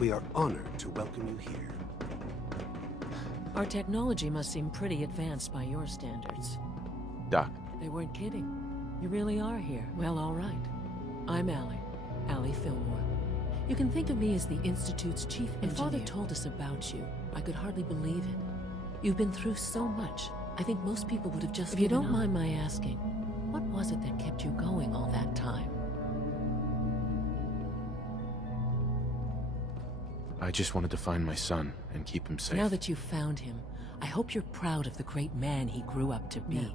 We are honored to welcome you here. Our technology must seem pretty advanced by your standards. Doc. They weren't kidding. You really are here. Well, all right. I'm Allie Fillmore. You can think of me as the Institute's chief engineer. When Father told us about you, I could hardly believe it. You've been through so much. I think most people would have just given up. If you don't mind my asking, what was it that kept you going all that time? I just wanted to find my son and keep him safe. Now that you've found him, I hope you're proud of the great man he grew up to be. Yeah.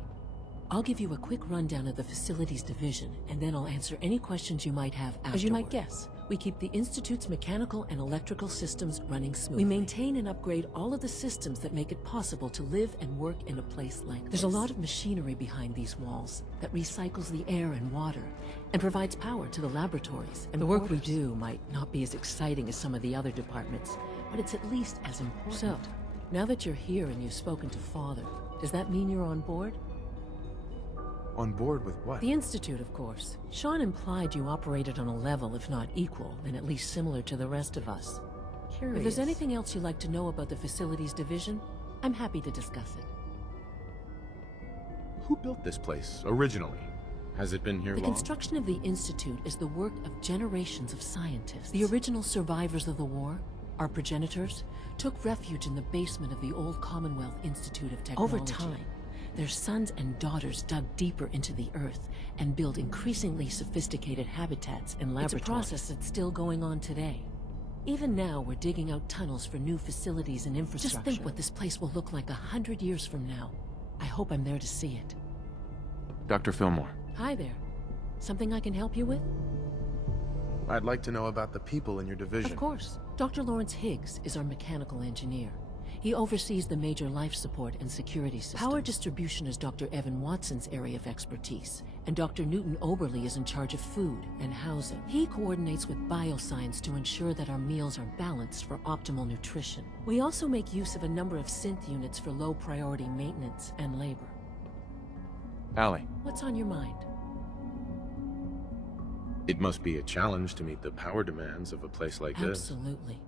I'll give you a quick rundown of the Facilities Division, and then I'll answer any questions you might have afterward. As you might guess, we keep the Institute's mechanical and electrical systems running smoothly. We maintain and upgrade all of the systems that make it possible to live and work in a place like this. There's a lot of machinery behind these walls that recycles the air and water and provides power to the laboratories. And the work we do might not be as exciting as some of the other departments, but it's at least as important. So, now that you're here and you've spoken to Father, does that mean you're on board? On board with what? The Institute, of course. Sean implied you operated on a level, if not equal, then at least similar to the rest of us. Curious. If there's anything else you'd like to know about the Facilities Division, I'm happy to discuss it. Who built this place, originally? Has it been here long? The construction of the Institute is the work of generations of scientists. The original survivors of the war, our progenitors, took refuge in the basement of the old Commonwealth Institute of Technology. Over time, their sons and daughters dug deeper into the earth and built increasingly sophisticated habitats and laboratories. It's a process that's still going on today. Even now, we're digging out tunnels for new facilities and infrastructure. Just think what this place will look like 100 years from now. I hope I'm there to see it. Dr. Fillmore. Hi there. Something I can help you with? I'd like to know about the people in your division. Of course. Dr. Lawrence Higgs is our mechanical engineer. He oversees the major life support and security systems. Power distribution is Dr. Evan Watson's area of expertise, and Dr. Newton Oberly is in charge of food and housing. He coordinates with bioscience to ensure that our meals are balanced for optimal nutrition. We also make use of a number of synth units for low-priority maintenance and labor. Allie. What's on your mind? It must be a challenge to meet the power demands of a place like this. Absolutely.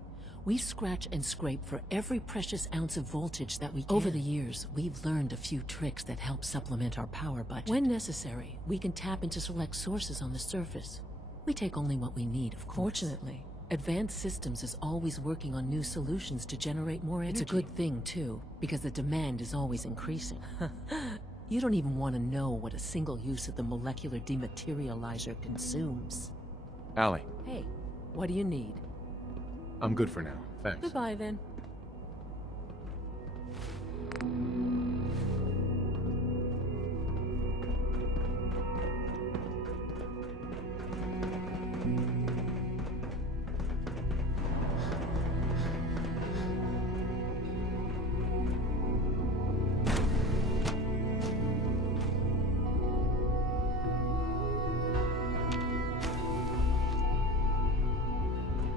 We scratch and scrape for every precious ounce of voltage that we can. Over the years, we've learned a few tricks that help supplement our power budget. When necessary, we can tap into select sources on the surface. We take only what we need, of course. Fortunately, Advanced Systems is always working on new solutions to generate more energy. It's a good thing, too, because the demand is always increasing. You don't even want to know what a single use of the molecular dematerializer consumes. Allie. Hey, what do you need? I'm good for now, thanks. Goodbye, then.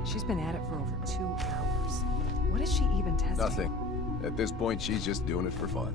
She's been at it for over 2 hours. What is she even testing? Nothing. At this point, she's just doing it for fun.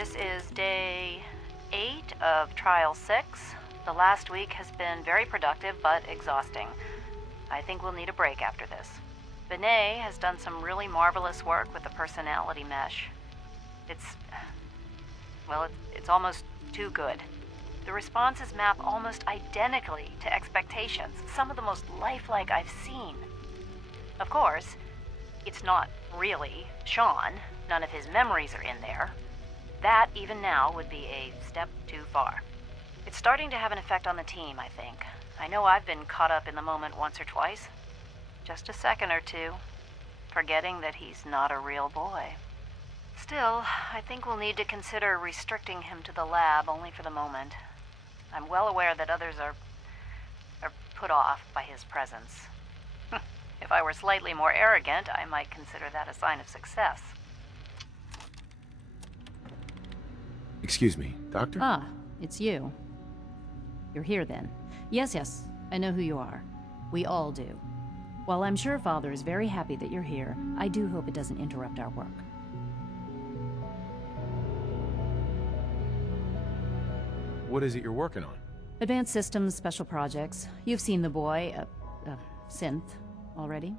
This is day 8 of Trial 6. The last week has been very productive but exhausting. I think we'll need a break after this. Benet has done some really marvelous work with the personality mesh. It's almost too good. The responses map almost identically to expectations, some of the most lifelike I've seen. Of course, it's not really Sean. None of his memories are in there. That, even now, would be a step too far. It's starting to have an effect on the team, I think. I know I've been caught up in the moment once or twice. Just a second or two, forgetting that he's not a real boy. Still, I think we'll need to consider restricting him to the lab only for the moment. I'm well aware that others are put off by his presence. If I were slightly more arrogant, I might consider that a sign of success. Excuse me, Doctor? Ah, it's you. You're here then. Yes, I know who you are. We all do. While I'm sure Father is very happy that you're here, I do hope it doesn't interrupt our work. What is it you're working on? Advanced Systems Special Projects. You've seen the boy, Synth, already.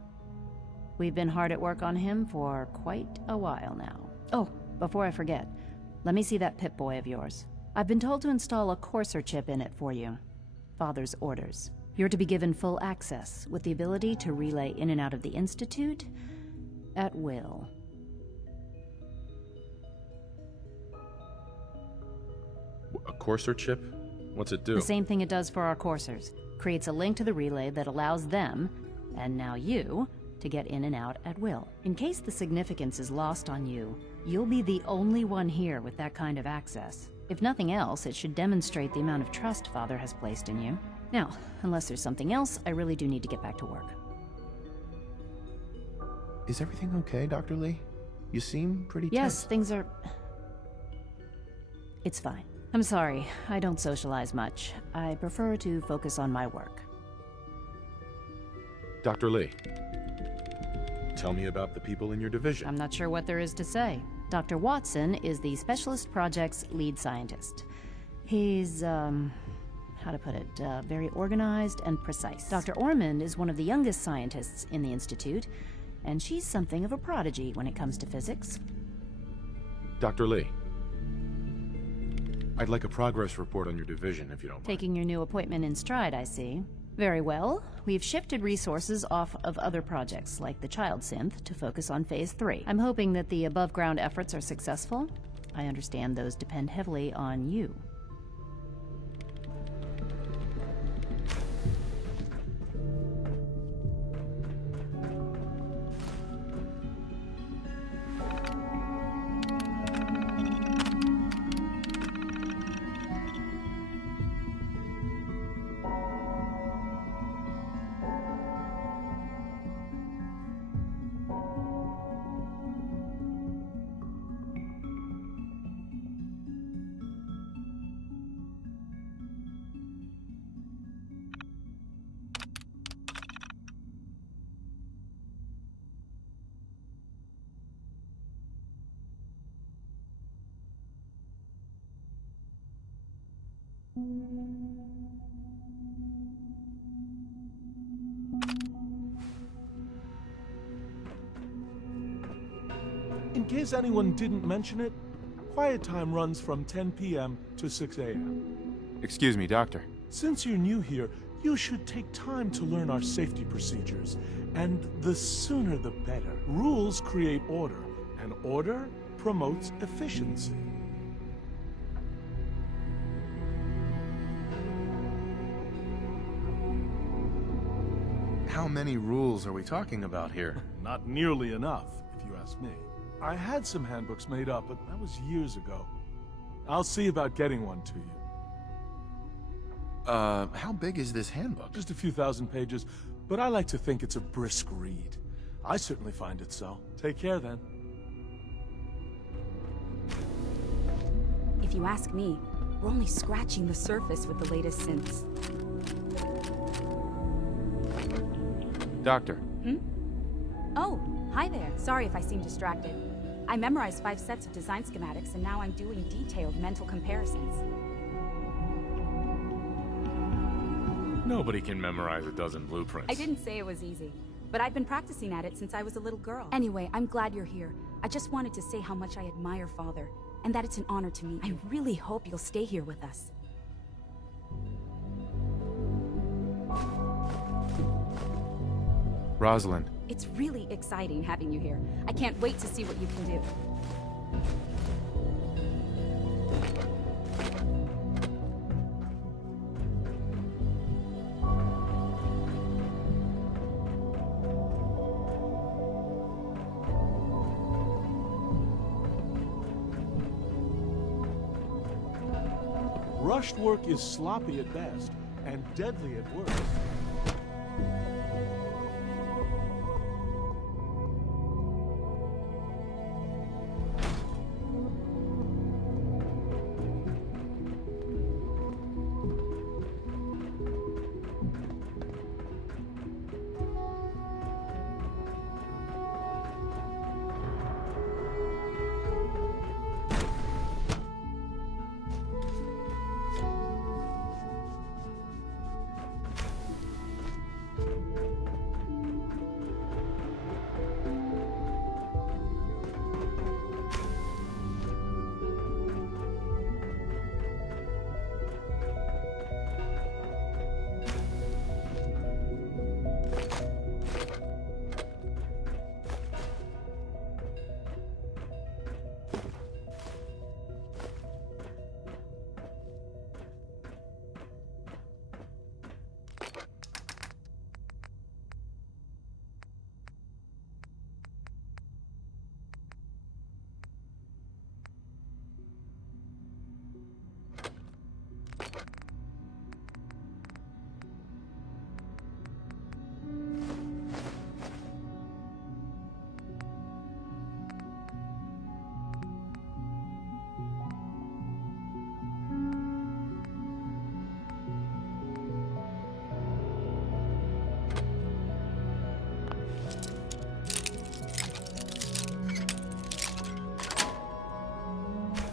We've been hard at work on him for quite a while now. Oh, before I forget, let me see that Pip-Boy of yours. I've been told to install a Courser chip in it for you. Father's orders. You're to be given full access, with the ability to relay in and out of the Institute at will. A Courser chip? What's it do? The same thing it does for our coursers. Creates a link to the relay that allows them, and now you, to get in and out at will. In case the significance is lost on you, you'll be the only one here with that kind of access. If nothing else, it should demonstrate the amount of trust Father has placed in you. Now, unless there's something else, I really do need to get back to work. Is everything okay, Dr. Lee? You seem pretty Yes, tense. things are... It's fine. I'm sorry, I don't socialize much. I prefer to focus on my work. Dr. Lee, tell me about the people in your division. I'm not sure what there is to say. Dr. Watson is the Specialist Project's lead scientist. He's, how to put it, very organized and precise. Dr. Ormond is one of the youngest scientists in the Institute, and she's something of a prodigy when it comes to physics. Dr. Lee, I'd like a progress report on your division, if you don't mind. Taking your new appointment in stride, I see. Very well. We've shifted resources off of other projects, like the Child Synth, to focus on Phase 3. I'm hoping that the above-ground efforts are successful. I understand those depend heavily on you. In case anyone didn't mention it, quiet time runs from 10 p.m. to 6 a.m. Excuse me, Doctor. Since you're new here, you should take time to learn our safety procedures. And the sooner the better. Rules create order, and order promotes efficiency. How many rules are we talking about here? Not nearly enough, if you ask me. I had some handbooks made up, but that was years ago. I'll see about getting one to you. How big is this handbook? Just a few thousand pages, but I like to think it's a brisk read. I certainly find it so. Take care, then. If you ask me, we're only scratching the surface with the latest synths. Doctor. Oh, hi there. Sorry if I seem distracted. I memorized 5 sets of design schematics, and now I'm doing detailed mental comparisons. Nobody can memorize a dozen blueprints. I didn't say it was easy, but I've been practicing at it since I was a little girl. Anyway, I'm glad you're here. I just wanted to say how much I admire Father, and that it's an honor to meet you. I really hope you'll stay here with us. Rosalind. It's really exciting having you here. I can't wait to see what you can do. Rushed work is sloppy at best, and deadly at worst.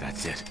That's it.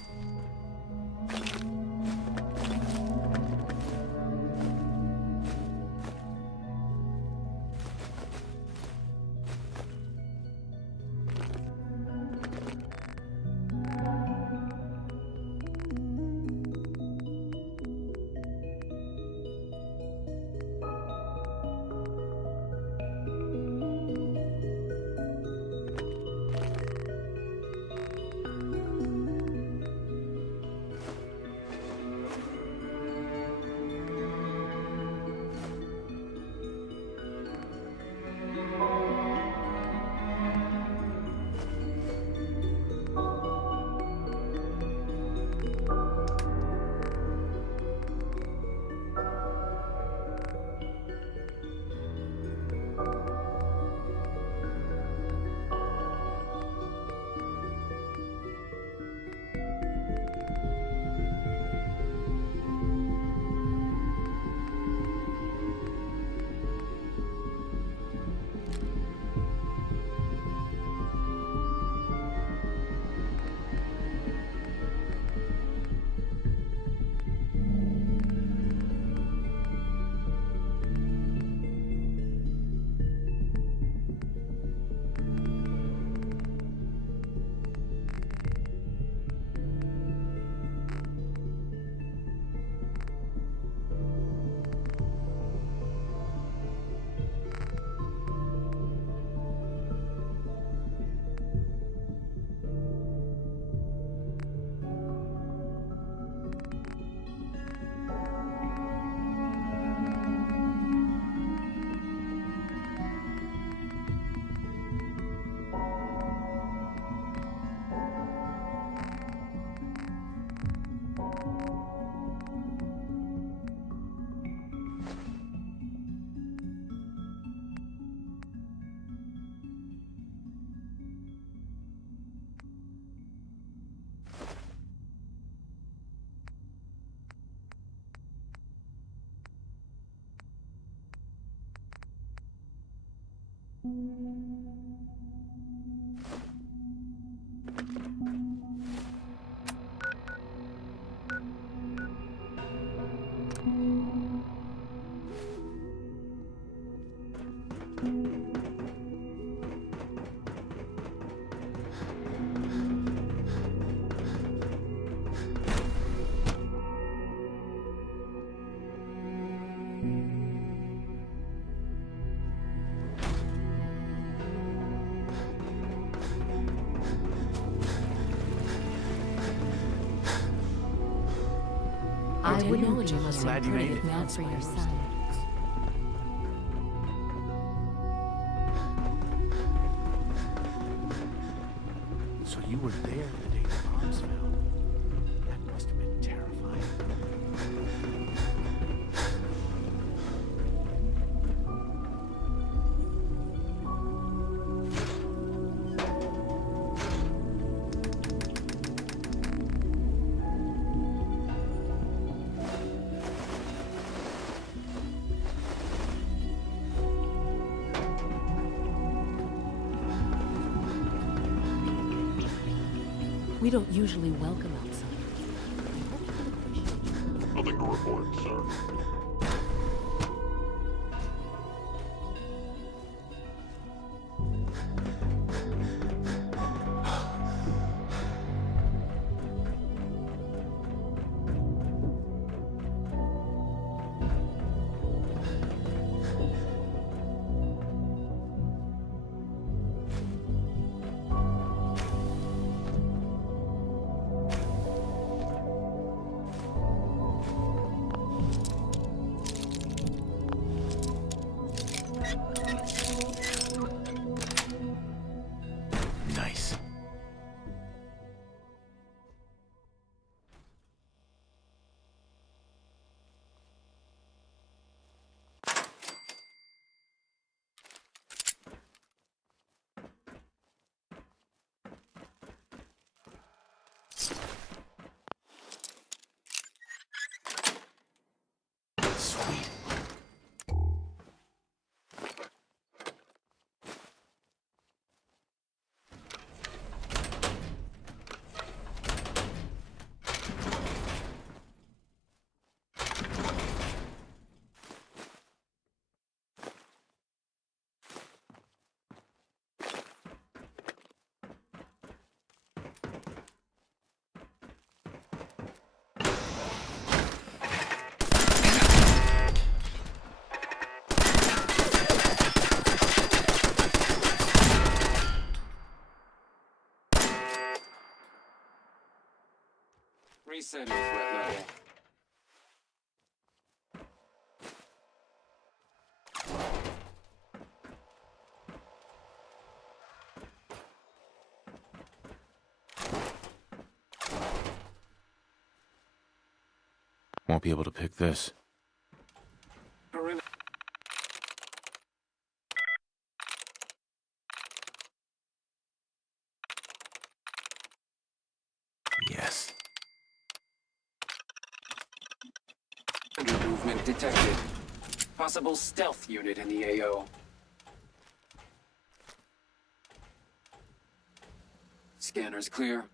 I wouldn't Technology be must here have you pretty made it. advanced for by your your son. So you were there the day the bombs fell. That must have been terrifying. We don't usually welcome outsiders. Nothing to report, sir. Nice. Sweet. Resetting threat level. Won't be able to pick this. Perimeter. Yes. Movement detected. Possible stealth unit in the AO. Scanners clear.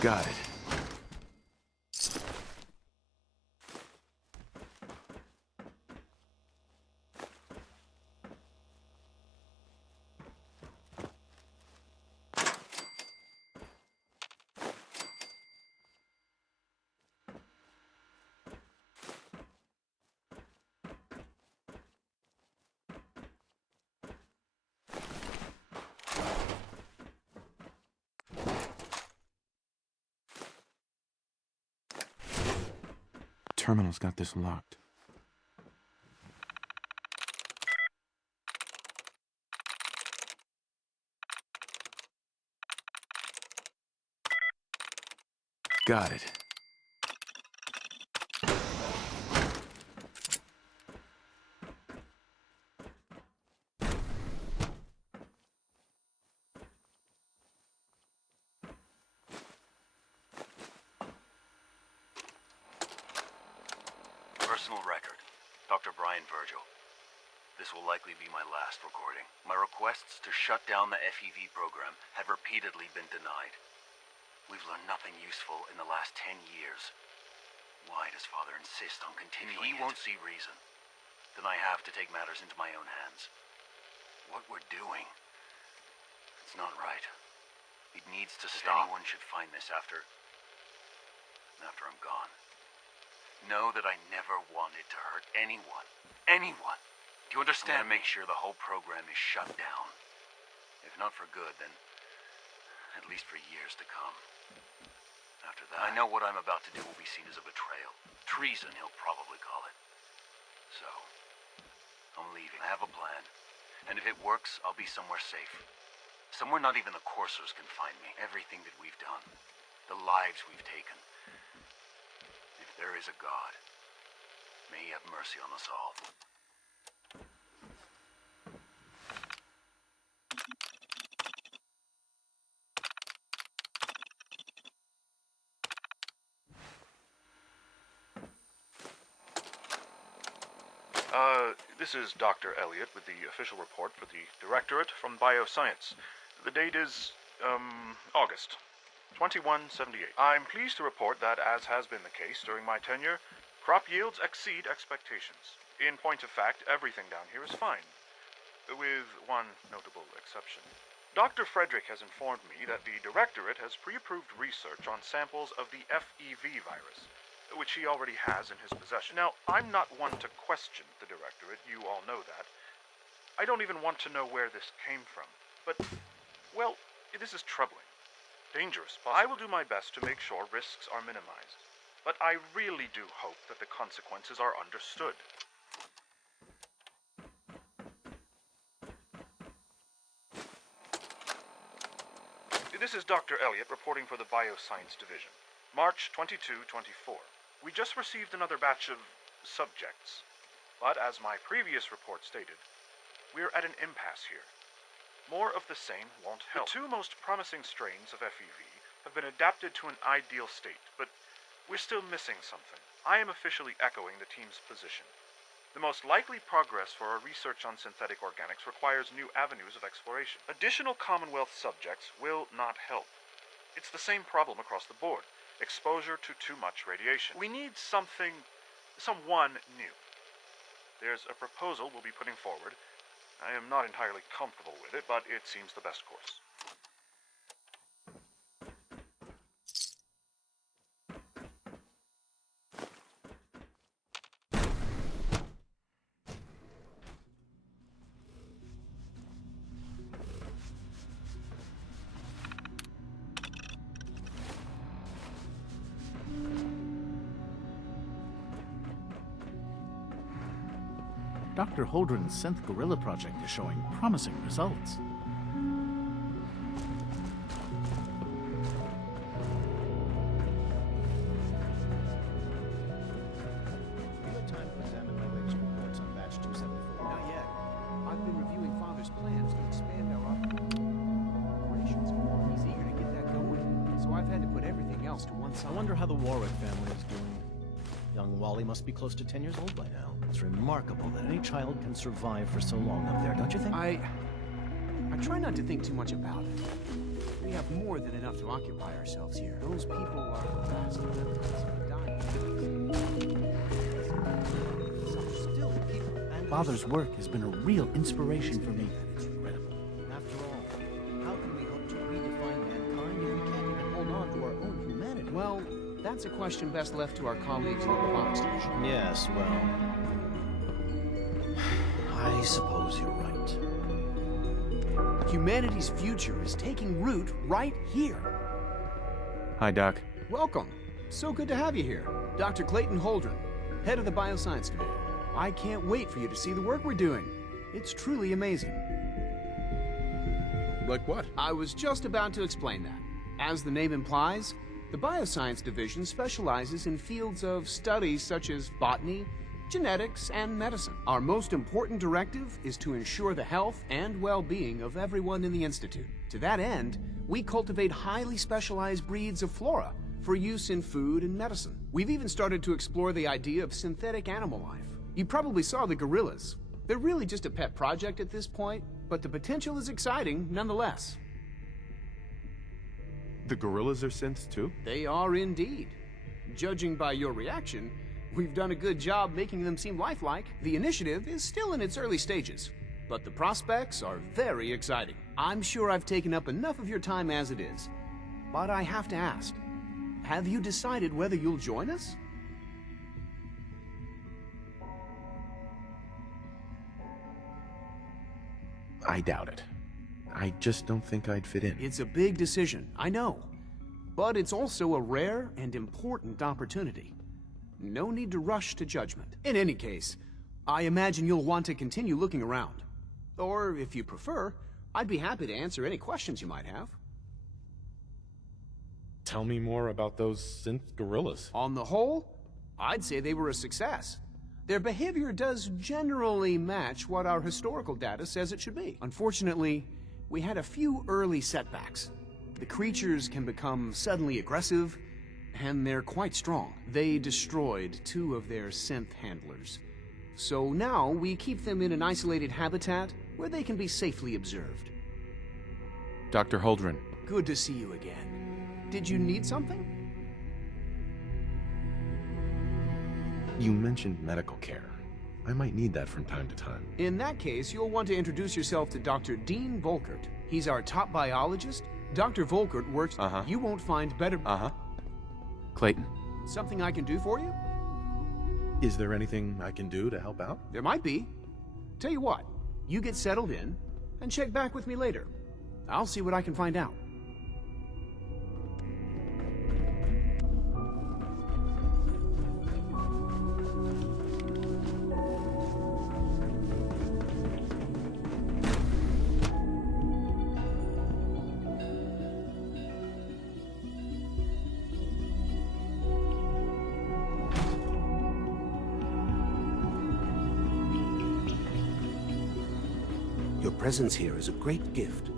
Got it. Terminal's got this locked. Got it. Personal record. Dr. Brian Virgil. This will likely be my last recording. My requests to shut down the FEV program have repeatedly been denied. We've learned nothing useful in the last 10 years. Why does Father insist on continuing it? If he won't see reason, then I have to take matters into my own hands. What we're doing, it's not right. It needs to stop. If anyone should find this after I'm gone, know that I never wanted to hurt anyone. Anyone! Do you understand? I'm gonna make sure the whole program is shut down. If not for good, then at least for years to come. After that, I know what I'm about to do will be seen as a betrayal. Treason, he'll probably call it. So, I'm leaving. I have a plan. And if it works, I'll be somewhere safe. Somewhere not even the coursers can find me. Everything that we've done. The lives we've taken. If there is a God, may he have mercy on us all. This is Dr. Elliot with the official report for the Directorate from Bioscience. The date is, August 2178. I'm pleased to report that, as has been the case during my tenure, crop yields exceed expectations. In point of fact, everything down here is fine, with one notable exception. Dr. Frederick has informed me that the Directorate has pre-approved research on samples of the FEV virus, which he already has in his possession. Now, I'm not one to question the Directorate, you all know that. I don't even want to know where this came from. But, well, this is troubling. Dangerous, possibly. I will do my best to make sure risks are minimized. But I really do hope that the consequences are understood. This is Dr. Elliot reporting for the Bioscience Division. March 22-24. We just received another batch of subjects. But as my previous report stated, we're at an impasse here. More of the same won't help. The two most promising strains of FEV have been adapted to an ideal state, but we're still missing something. I am officially echoing the team's position. The most likely progress for our research on synthetic organics requires new avenues of exploration. Additional Commonwealth subjects will not help. It's the same problem across the board. Exposure to too much radiation. We need someone new. There's a proposal we'll be putting forward. I am not entirely comfortable with it, but it seems the best course. Dr. Holdren's synth gorilla project is showing promising results. You had time to examine my latest reports on batch 274? Not yet. I've been reviewing Father's plans to expand our operations. He's eager to get that going, so I've had to put everything else to one side. I wonder how the Warwick family is doing. Young Wally must be close to 10 years old by now. It's remarkable that any child can survive for so long up there, don't you think? I try not to think too much about it. We have more than enough to occupy ourselves here. Those people are the last remnants of the dying. Still people. Father's work has been a real inspiration for me. It's incredible. After all, how can we hope to redefine mankind if we can't even hold on to our own humanity? Well, that's a question best left to our colleagues in the robotics division. Yes, well, I suppose you're right. Humanity's future is taking root right here. Hi, Doc. Welcome. So good to have you here. Dr. Clayton Holdren, head of the Bioscience Division. I can't wait for you to see the work we're doing. It's truly amazing. Like what? I was just about to explain that. As the name implies, the Bioscience Division specializes in fields of studies such as botany, genetics, and medicine. Our most important directive is to ensure the health and well-being of everyone in the Institute. To that end, we cultivate highly specialized breeds of flora for use in food and medicine. We've even started to explore the idea of synthetic animal life. You probably saw the gorillas. They're really just a pet project at this point, but the potential is exciting nonetheless. The gorillas are synths too? They are indeed. Judging by your reaction, we've done a good job making them seem lifelike. The initiative is still in its early stages, but the prospects are very exciting. I'm sure I've taken up enough of your time as it is, but I have to ask, have you decided whether you'll join us? I doubt it. I just don't think I'd fit in. It's a big decision, I know, but it's also a rare and important opportunity. No need to rush to judgment. In any case, I imagine you'll want to continue looking around. Or, if you prefer, I'd be happy to answer any questions you might have. Tell me more about those synth gorillas. On the whole, I'd say they were a success. Their behavior does generally match what our historical data says it should be. Unfortunately, we had a few early setbacks. The creatures can become suddenly aggressive, and they're quite strong. They destroyed 2 of their synth handlers. So now we keep them in an isolated habitat where they can be safely observed. Dr. Holdren. Good to see you again. Did you need something? You mentioned medical care. I might need that from time to time. In that case, you'll want to introduce yourself to Dr. Dean Volkert. He's our top biologist. Dr. Volkert works... You won't find better... Clayton. Something I can do for you? Is there anything I can do to help out? There might be. Tell you what, you get settled in, and check back with me later. I'll see what I can find out. Your presence here is a great gift,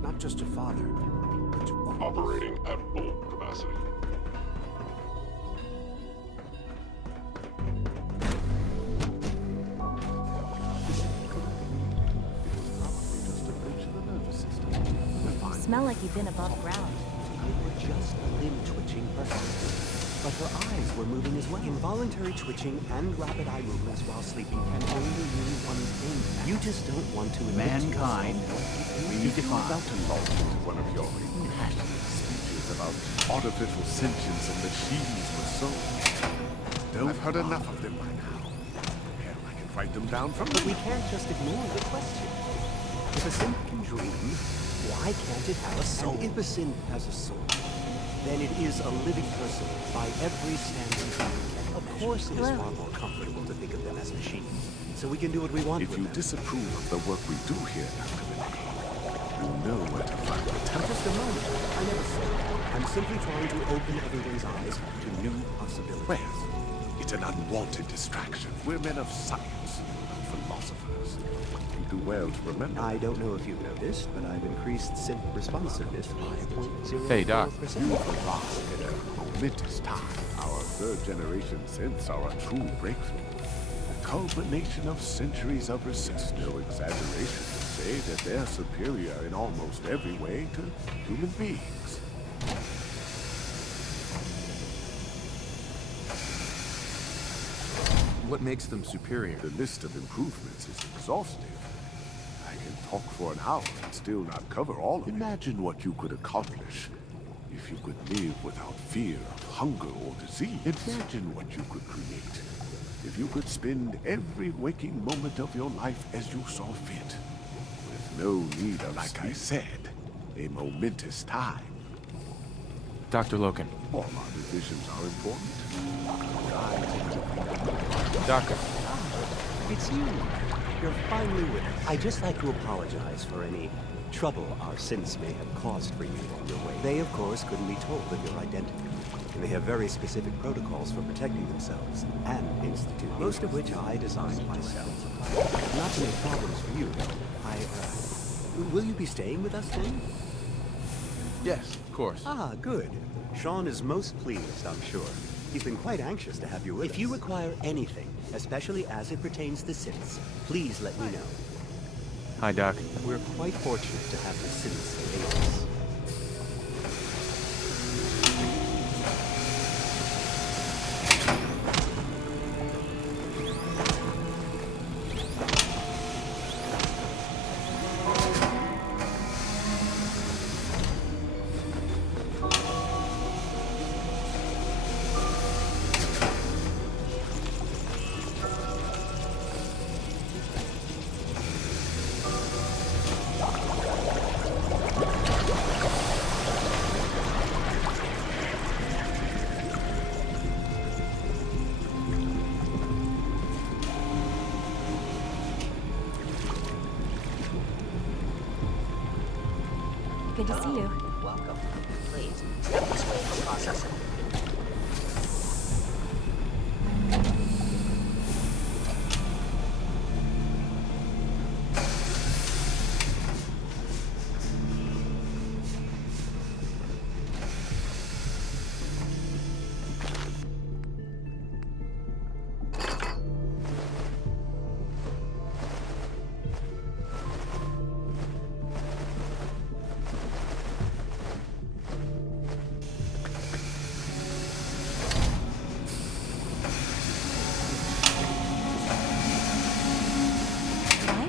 not just to Father, but to all. Operating at full capacity. Smell like you've been above ground. They were just limb twitching, perhaps. But her eyes were moving as well. Involuntary twitching and rapid eye movements while sleeping can only mean one thing. You just don't want to admit Mankind redefined. About to launch into one of your impassioned speeches about artificial sentience and machines with souls. I've heard enough of them by now. Hell, I can write them down from... But we can't just ignore the question. If a synth can dream, why can't it have a soul? And if a synth has a soul, then it is a living person by every standard we can. Of course, it is far more comfortable to think of them as machines, so we can do what we want with them. If you disapprove of the work we do here, Dr. Minnick, you know where to find the temple. Just a moment. I never said that. I'm simply trying to open everyone's eyes to new possibilities. Well, it's an unwanted distraction. We're men of science, not philosophers. You do well to remember. I don't know if you've noticed, but I've increased synth responsiveness by 0.04%. Hey, Doc. You've lost at a momentous time. Our third-generation synths are a true breakthrough. culmination of centuries of resistance. No exaggeration to say that they're superior in almost every way to human beings. What makes them superior? The list of improvements is exhaustive. I can talk for an hour and still not cover all of it. Imagine what you could accomplish if you could live without fear of hunger or disease. Imagine what you could create if you could spend every waking moment of your life as you saw fit, with no need of, like I said, a momentous time. Dr. Loken. All our divisions are important. Doctor. It's you. You're finally with us. I'd just like to apologize for any trouble our synths may have caused for you on your way. They, of course, couldn't be told of your identity. And they have very specific protocols for protecting themselves and Institute, most of which I designed myself. Not to make problems for you, though. Will you be staying with us then? Yes, of course. Ah, good. Sean is most pleased, I'm sure. He's been quite anxious to have you with us. If you require anything, especially as it pertains to synths, please let me know. Hi, Doc. We're quite fortunate to have the synths aid us. Good to see you. Welcome. Please, step this way for processing.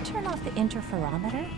Turn off the interferometer?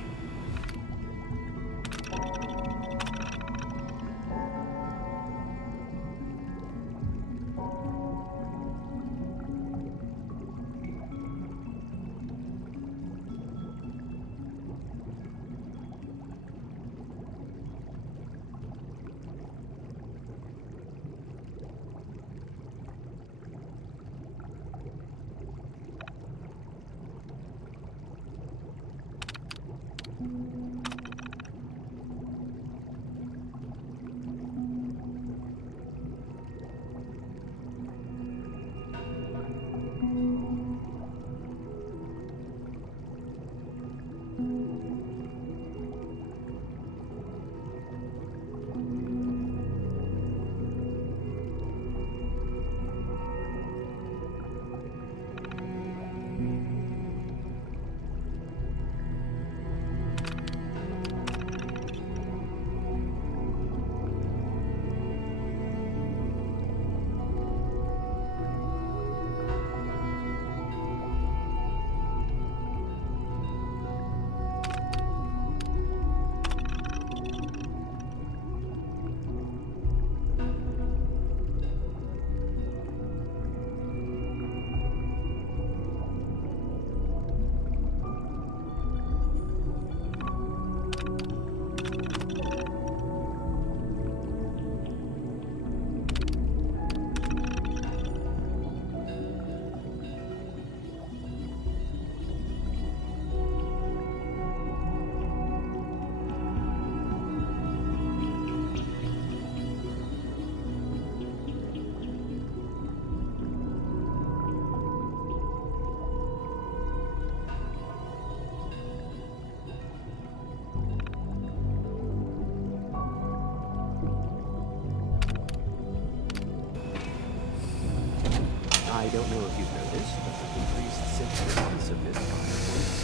I don't know if you've noticed, but the increased synth responsiveness by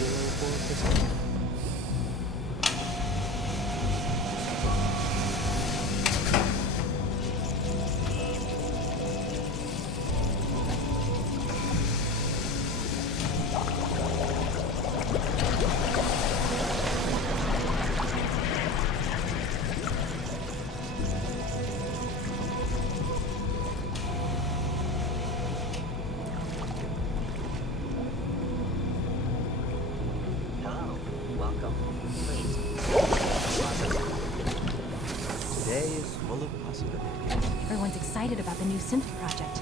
0.04%. Welcome. Please. Today is full of possibilities. Everyone's excited about the new synth project.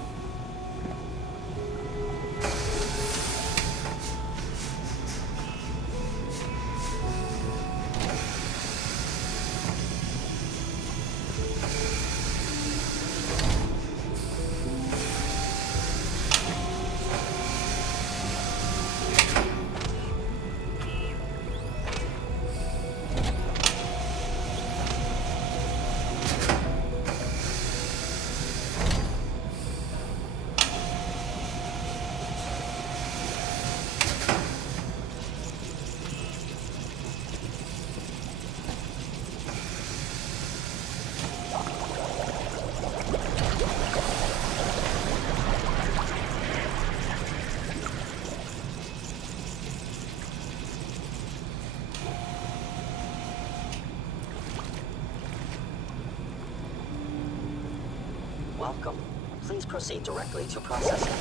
Welcome. Please proceed directly to processing.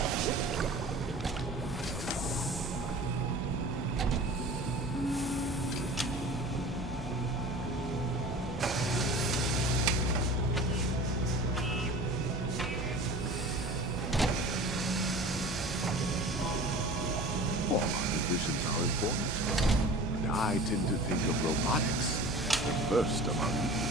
Well, divisions are important. And I tend to think of robotics as the first among them.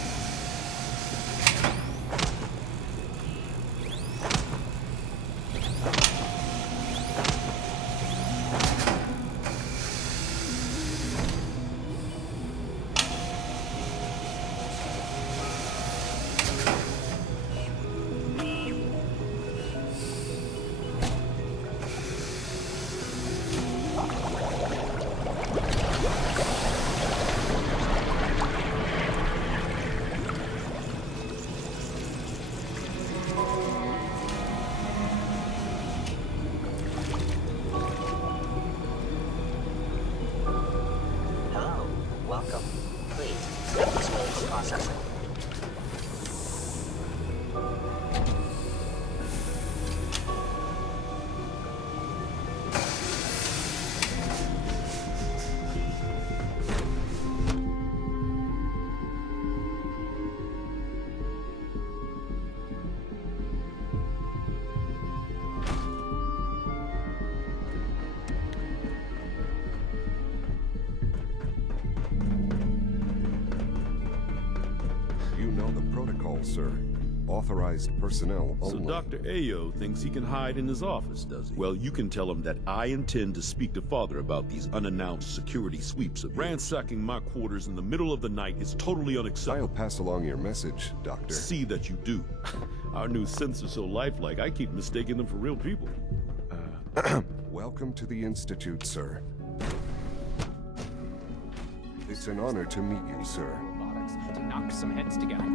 Welcome. Please, step this way for processing. You know the protocol, sir. Authorized personnel So only. Dr. Ayo thinks he can hide in his office, does he? Well, you can tell him that I intend to speak to Father about these unannounced security sweeps of ransacking my quarters in the middle of the night is totally unacceptable. I'll pass along your message, Doctor. See that you do. Our new synths are so lifelike, I keep mistaking them for real people. Welcome to the Institute, sir. It's an honor to meet you, sir. To knock some heads together.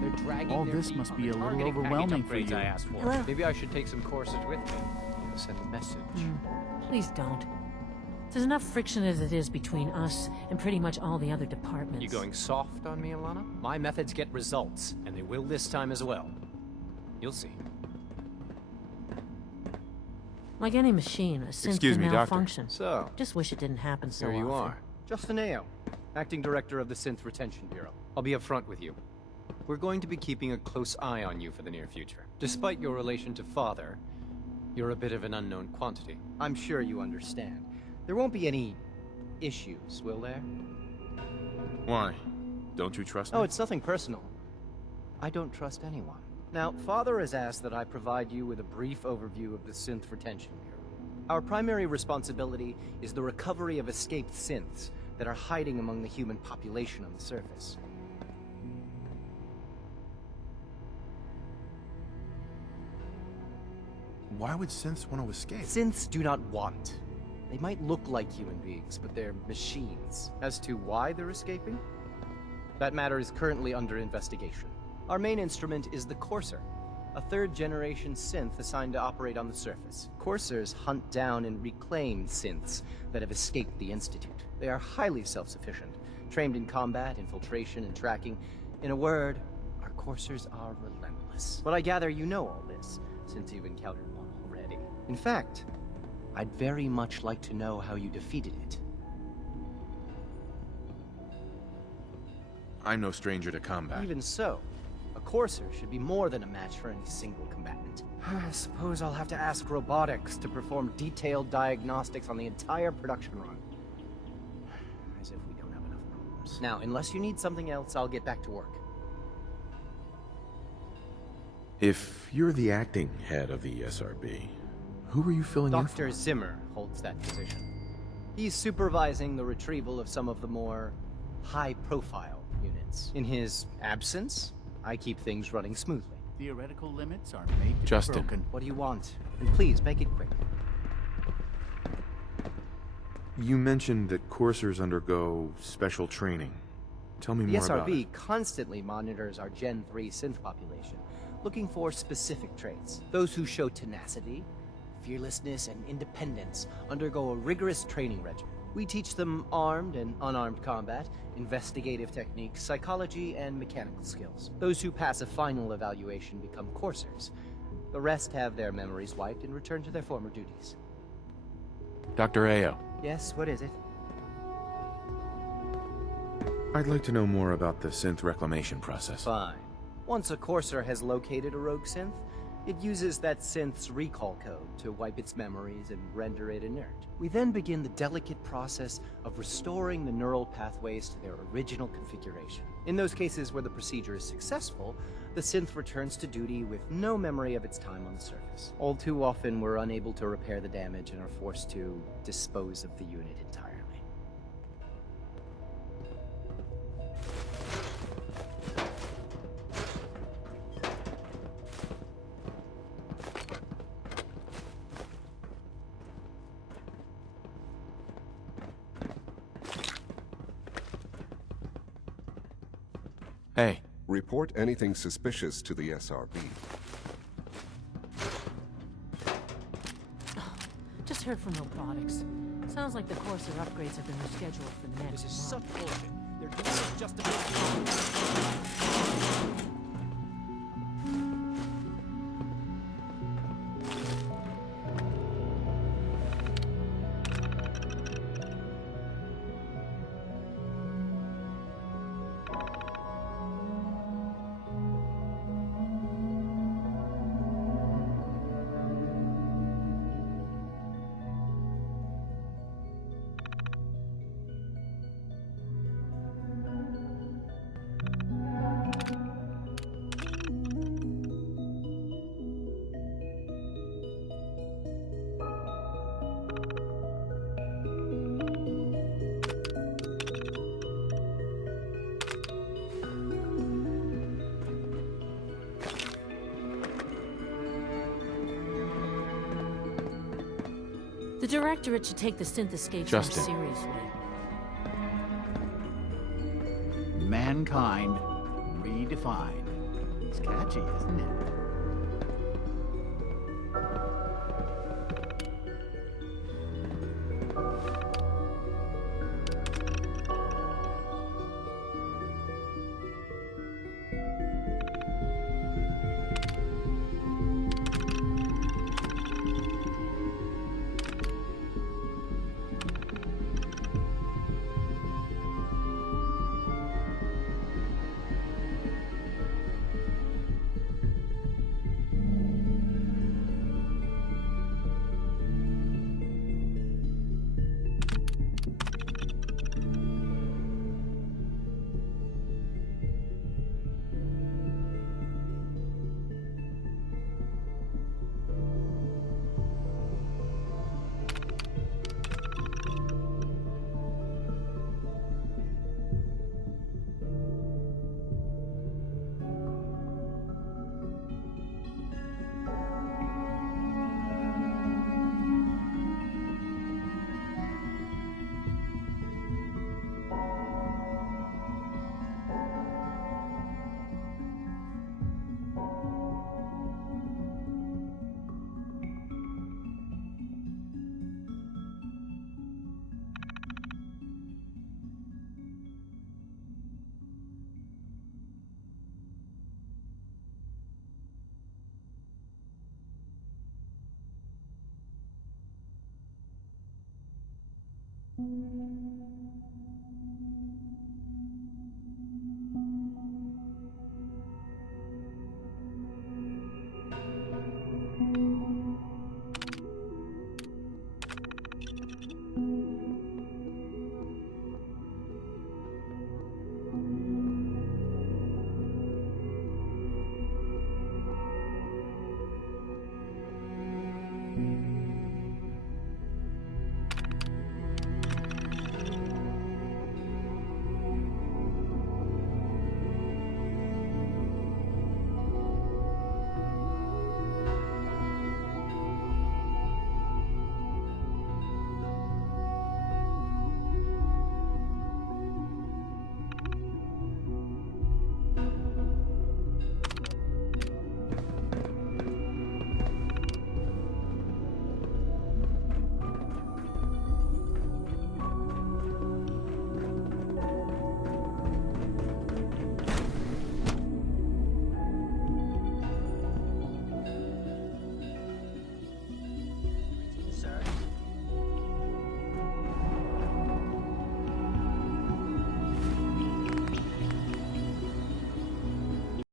They're dragging All their this feet must on be the a little targeting package overwhelming for upgrades you. I asked for. Hello. Maybe I should take some courses with me. Send a message. Please don't. There's enough friction as it is between us and pretty much all the other departments. You going soft on me, Alana? My methods get results, and they will this time as well. You'll see. Like any machine, a synth Excuse can me, Doctor. malfunction. So, Just wish it didn't happen so here you often. are. Justin Ayo, Acting Director of the Synth Retention Bureau. I'll be upfront with you. We're going to be keeping a close eye on you for the near future. Despite your relation to Father, you're a bit of an unknown quantity. I'm sure you understand. There won't be any issues, will there? Why? Don't you trust me? Oh, it's nothing personal. I don't trust anyone. Now, Father has asked that I provide you with a brief overview of the Synth Retention Bureau. Our primary responsibility is the recovery of escaped synths that are hiding among the human population on the surface. Why would synths want to escape? Synths do not want. They might look like human beings, but they're machines. As to why they're escaping? That matter is currently under investigation. Our main instrument is the Courser, a third-generation synth assigned to operate on the surface. Coursers hunt down and reclaim synths that have escaped the Institute. They are highly self-sufficient, trained in combat, infiltration, and tracking. In a word, our Coursers are relentless. But I gather you know all this, since you've encountered one already. In fact, I'd very much like to know how you defeated it. I'm no stranger to combat. Even so, a Courser should be more than a match for any single combatant. I suppose I'll have to ask robotics to perform detailed diagnostics on the entire production run. As if we don't have enough problems. Now, unless you need something else, I'll get back to work. If you're the acting head of the SRB, who are you filling in for? Dr. Zimmer holds that position. He's supervising the retrieval of some of the more high-profile units. In his absence, I keep things running smoothly. Theoretical limits are made to Justin. be broken. What do you want? And please, make it quick. You mentioned that coursers undergo special training. Tell me more about it. The SRB constantly monitors our Gen 3 synth population, looking for specific traits. Those who show tenacity, fearlessness, and independence undergo a rigorous training regimen. We teach them armed and unarmed combat, investigative techniques, psychology, and mechanical skills. Those who pass a final evaluation become coursers. The rest have their memories wiped and return to their former duties. Dr. Ayo. Yes, what is it? I'd like to know more about the synth reclamation process. Fine. Once a courser has located a rogue synth, it uses that synth's recall code to wipe its memories and render it inert. We then begin the delicate process of restoring the neural pathways to their original configuration. In those cases where the procedure is successful, the synth returns to duty with no memory of its time on the surface. All too often, we're unable to repair the damage and are forced to dispose of the unit entirely. Hey. Report anything suspicious to the SRB. Just heard from robotics. Sounds like the Courser upgrades have been rescheduled for next month. This is such bullshit. They're doing it just to make The Directorate should take the synth escapes more seriously. Mankind redefined. It's catchy, isn't it?